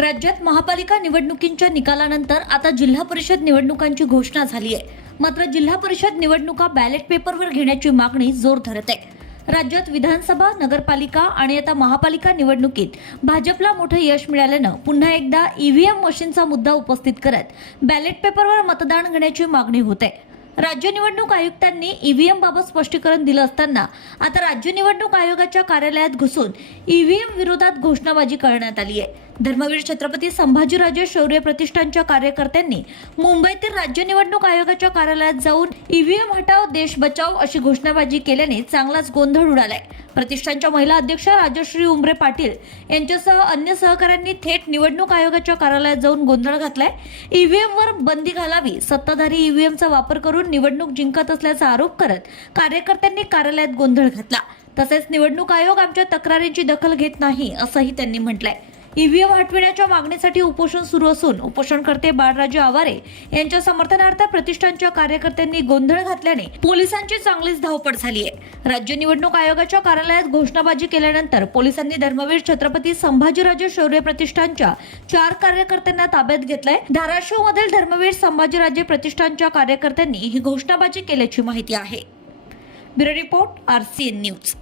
राज्यात महापालिका निवडणुकींच्या निकालानंतर आता जिल्हा परिषद निवडणुकांची घोषणा झाली आहे. मात्र जिल्हा परिषद निवडणुका बॅलेट पेपरवर घेण्याची मागणी जोर धरत आहे. राज्यात विधानसभा, नगरपालिका आणि आता महापालिका निवडणुकीत भाजपला मोठं यश मिळाल्यानं पुन्हा एकदा ईव्हीएम मशीनचा मुद्दा उपस्थित करत बॅलेट पेपरवर मतदान घेण्याची मागणी होत आहे. राज्य निवडणूक आयुक्तांनी ईव्हीएम बाबत स्पष्टीकरण दिलं असताना आता राज्य निवडणूक आयोगाच्या कार्यालयात घुसून ईव्हीएम विरोधात घोषणाबाजी करण्यात आली आहे. धर्मवीर छत्रपती संभाजीराजे शौर्य प्रतिष्ठानच्या कार्यकर्त्यांनी मुंबईतील राज्य निवडणूक आयोगाच्या कार्यालयात जाऊन ईव्हीएम हटाव देश बचाव अशी घोषणाबाजी केल्याने चांगलाच गोंधळ उडालाय. प्रतिष्ठानच्या महिला अध्यक्ष राजश्री उमरे पाटील यांच्यासह अन्य सहकाऱ्यांनी थेट निवडणूक आयोगाच्या कार्यालयात जाऊन गोंधळ घातलाय. ईव्हीएमवर बंदी घालावी, सत्ताधारी ईव्हीएमचा वापर करून निवडणूक जिंकत असल्याचा आरोप करत कार्यकर्त्यांनी कार्यालयात गोंधळ घातला. तसेच निवडणूक आयोग आमच्या तक्रारींची दखल घेत नाही असंही त्यांनी म्हटलंय. ईव्हीएम हटविण्याच्या मागणीसाठी उपोषण सुरू असून उपोषणकर्ते बाळराजे आवारे यांच्या समर्थनार्थ प्रतिष्ठानच्या कार्यकर्त्यांनी गोंधळ घातल्याने पोलिसांची चांगलीच धावपळ झाली आहे. राज्य निवडणूक आयोगाच्या कार्यालयात घोषणाबाजी केल्यानंतर पोलिसांनी धर्मवीर छत्रपती संभाजीराजे शौर्य प्रतिष्ठानच्या 4 कार्यकर्त्यांना ताब्यात घेतलंय. धाराशिवमधील धर्मवीर संभाजीराजे प्रतिष्ठानच्या कार्यकर्त्यांनी ही घोषणाबाजी केल्याची माहिती आहे. Bureau report, RCN news.